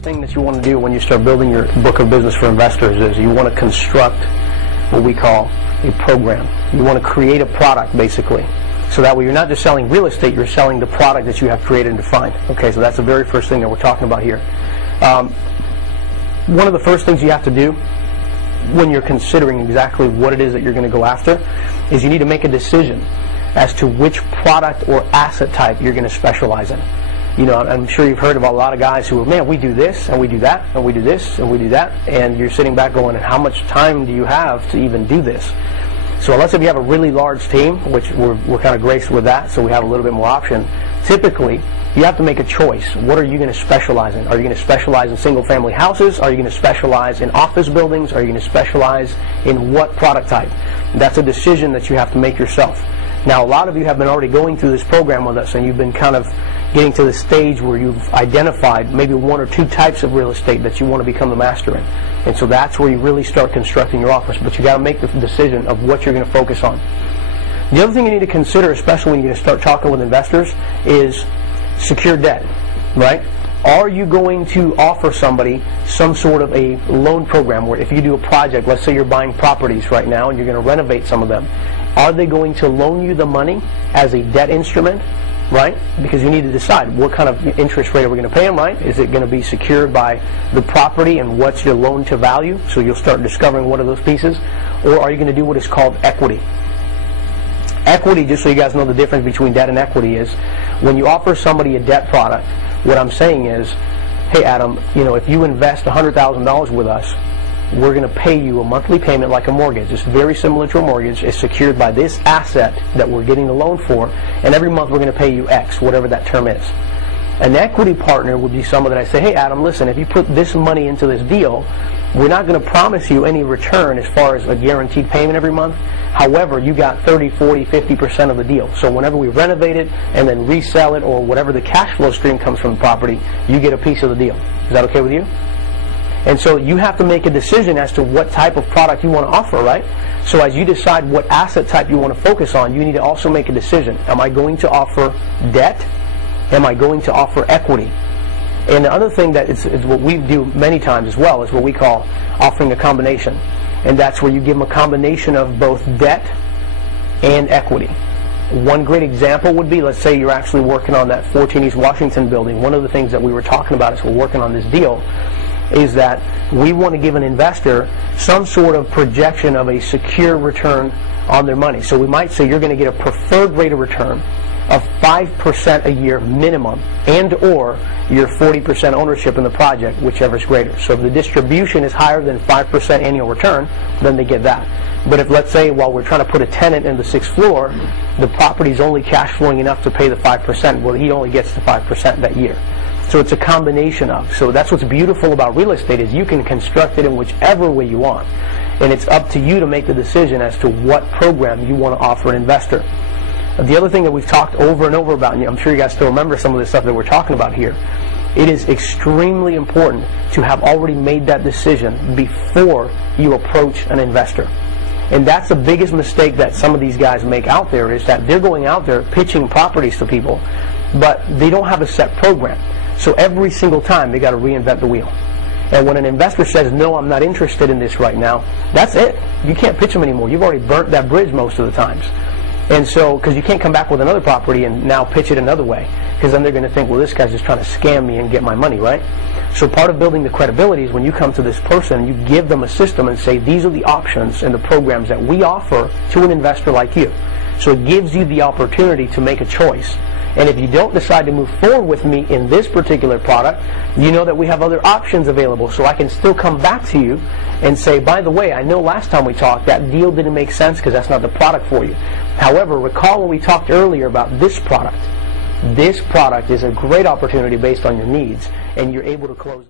first thing that you want to do when you start building your book of business for investors is you want to construct what we call a program. You want to create a product, basically. So that way you're not just selling real estate, you're selling the product that you have created and defined. Okay, so that's the very first thing that we're talking about here. One of the first things you have to do when you're considering exactly what it is that you're going to go after is you need to make a decision as to which product or asset type you're going to specialize in. You know, I'm sure you've heard about a lot of guys who are, man, we do this, and we do that, and we do this, and we do that, and you're sitting back going, how much time do you have to even do this? So unless if you have a really large team, which we're kind of graced with that, so we have a little bit more option, typically you have to make a choice. What are you going to specialize in? Are you going to specialize in single-family houses? Are you going to specialize in office buildings? Are you going to specialize in what product type? That's a decision that you have to make yourself. Now, a lot of you have been already going through this program with us, and you've been kind of getting to the stage where you've identified maybe one or two types of real estate that you want to become the master in. And so that's where you really start constructing your office. But you got to make the decision of what you're going to focus on. The other thing you need to consider, especially when you start talking with investors, is secure debt, right? Are you going to offer somebody some sort of a loan program where if you do a project, let's say you're buying properties right now and you're going to renovate some of them, are they going to loan you the money as a debt instrument, right? Because you need to decide what kind of interest rate are we going to pay them, right? Is it going to be secured by the property and what's your loan to value? So you'll start discovering what are those pieces. Or are you going to do what is called equity? Equity, just so you guys know the difference between debt and equity, is when you offer somebody a debt product, what I'm saying is, hey Adam, you know, if you invest $100,000 with us, we're going to pay you a monthly payment like a mortgage. It's very similar to a mortgage. It's secured by this asset that we're getting the loan for, and every month we're going to pay you X, whatever that term is. An equity partner would be someone that I say, hey Adam, listen, if you put this money into this deal, we're not going to promise you any return as far as a guaranteed payment every month. However, you got 30, 40, 50% of the deal. So whenever we renovate it and then resell it, or whatever the cash flow stream comes from the property, you get a piece of the deal. Is that okay with you? And so you have to make a decision as to what type of product you want to offer, right? So as you decide what asset type you want to focus on, you need to also make a decision. Am I going to offer debt? Am I going to offer equity? And the other thing that is what we do many times as well is what we call offering a combination. And that's where you give them a combination of both debt and equity. One great example would be, let's say you're actually working on that 14 East Washington building. One of the things that we were talking about as we're working on this deal is that we want to give an investor some sort of projection of a secure return on their money. So we might say you're going to get a preferred rate of return of 5% a year minimum, and or your 40% ownership in the project, whichever is greater. So if the distribution is higher than 5% annual return, then they get that. But if, let's say, while we're trying to put a tenant in the 6th floor, the property is only cash flowing enough to pay the 5%, well, he only gets the 5% that year. So it's a combination of. So that's what's beautiful about real estate, is you can construct it in whichever way you want. And it's up to you to make the decision as to what program you want to offer an investor. The other thing that we've talked over and over about, and I'm sure you guys still remember some of the stuff that we're talking about here, it is extremely important to have already made that decision before you approach an investor. And that's the biggest mistake that some of these guys make out there, is that they're going out there pitching properties to people, but they don't have a set program. So every single time they got to reinvent the wheel. And when an investor says, no, I'm not interested in this right now, that's it. You can't pitch them anymore. You've already burnt that bridge most of the times. And so, because you can't come back with another property and now pitch it another way, because then they're going to think, well, this guy's just trying to scam me and get my money, right? So part of building the credibility is when you come to this person, you give them a system and say, these are the options and the programs that we offer to an investor like you. So it gives you the opportunity to make a choice. And if you don't decide to move forward with me in this particular product, you know that we have other options available. So I can still come back to you and say, by the way, I know last time we talked, that deal didn't make sense because that's not the product for you. However, recall when we talked earlier about this product. This product is a great opportunity based on your needs, and you're able to close.